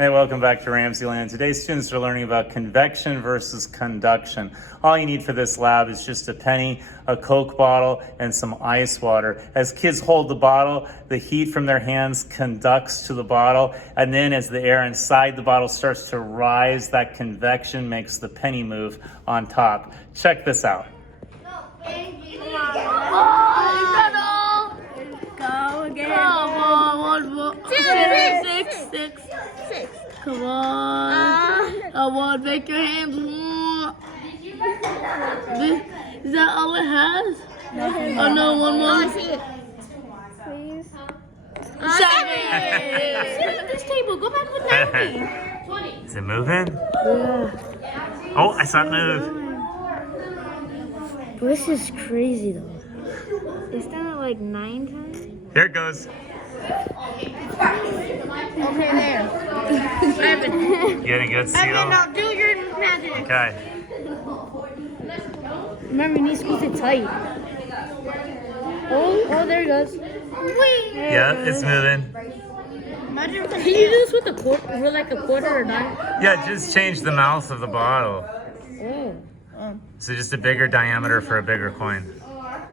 Hey, welcome back to RamZland. Today, students are learning about convection versus conduction. All you need for this lab is just a penny, a Coke bottle, and some ice water. As kids hold the bottle, the heat from their hands conducts to the bottle, and then as the air inside the bottle starts to rise, that convection makes the penny move on top. Check this out. Go again. Come on, 1 more. 2, 6. Come on. Come on, make your hands warm. Is that all it has? Oh no, one more. I see it. Please. 7. Sit at this table. Go back with Ramsey. 20. Is it moving? Yeah. Oh, I saw it move. This is crazy though. It's done it like 9 times. Here it goes. Okay, there. Evan. Getting good seal. Evan, now do your magic. Okay. Remember, you need to squeeze it tight. Oh, there it goes. Wait. Yeah, it's moving. Can you do this with a quarter, with like a quarter or not? Yeah, just change the mouth of the bottle. Oh. So just a bigger diameter for a bigger coin.